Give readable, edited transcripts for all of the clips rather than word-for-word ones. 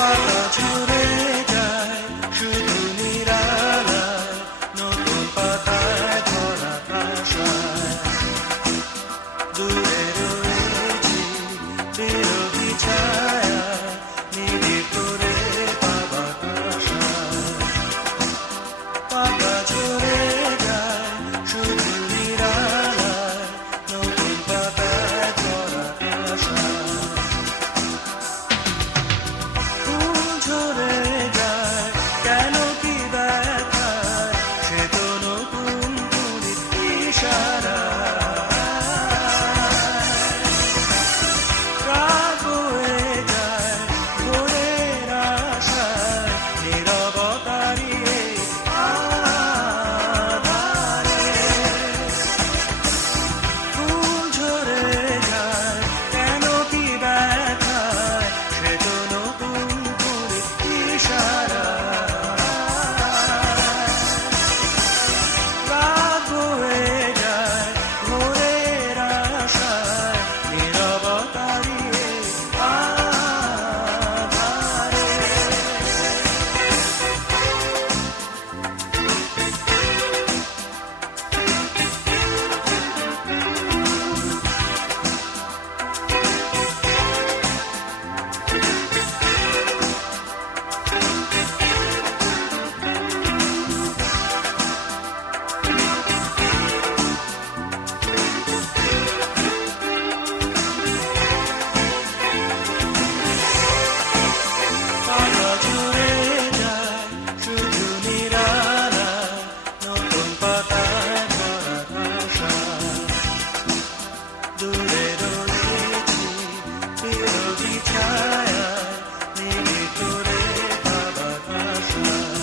পাতা ঝরে যায় শুধু নিরালায়, নতুন পাতায় ভরা আশায়। দূরে রয়েছি বিরোধী ছায়ায়, নিবিড় করে পাবার আশায়। পাতা ঝরে যায় শুধু নিরালায়, নতুন পাতায় ভরা আশায়। ফুল ঝরে যায় কেন কি ব্যথায়, সে তো নতুন ফুলের ইশারায়। রাত বয়ে যায় ভোরের আশায়, নীরবতারই এই আধারে। ফুল ঝরে যায় কেন কি ব্যথায়, সে তো নতুন ফুলের ইশারায়। রাত বয়ে যায় ভোরের আশায়, নীরবতারই এই আধারে। পাতা ঝরে যায় শুধু নিরালায়, নতুন পাতায় ভরা আশায়। দূরে রয়েছি বিরোধী ছায়ায়, নিবিড় করে পাবার আশায়।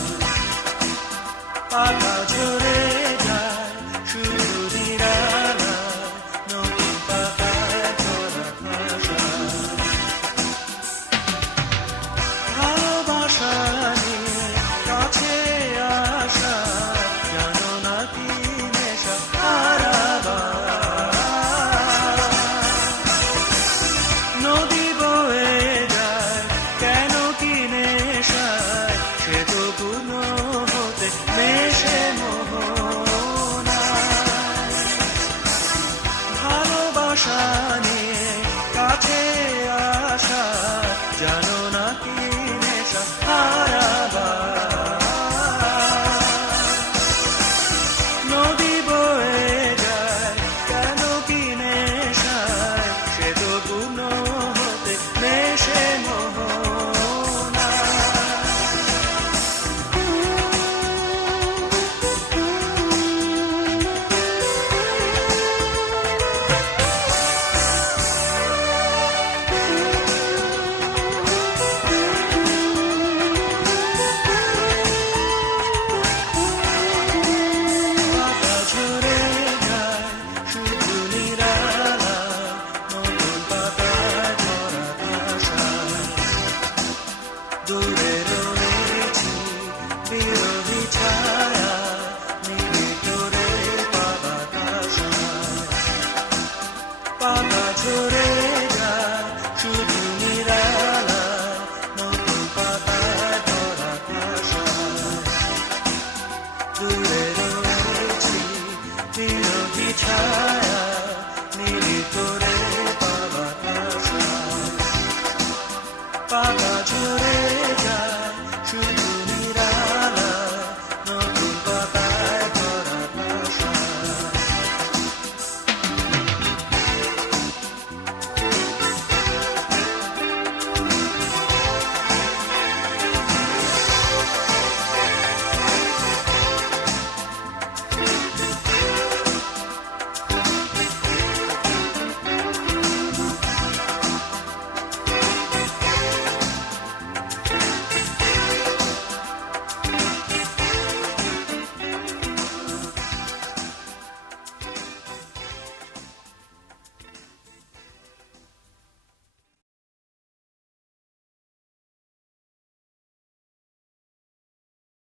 পাতা ঝরে যায় শুধু নিরালায়, নতুন পাতায় ভরা আশায়। ভালোবাসা নিয়ে কাছে আসা, জানো না কি নেশা হারাবার। নদী বয়ে যায় কেন কি নেশায়, সে তো পূর্ণ হতে মেশে মোহনায়। ভালোবাসা নিয়ে কাছে আসা, জানো না কি নেশা হারাবার। নদী বয়ে যায় কেন কি নেশায়, সে তো পূর্ণ হতে মেশে মোহনায়। পাতা ঝরে যায় শুধু নিরালায়, নতুন পাতায় ভরা আশায়। দূরে রয়েছি বিরোধী ছায়ায়, নিবিড় করে পাবার আশায়। পাতা ঝরে যায় শুধু নিরালায়, নতুন পাতায় ভরা আশায়। দূরে রয়েছি বিরোধী ছায়ায়, নিবিড় করে পাবার আশায়। পাতা ঝরে যায়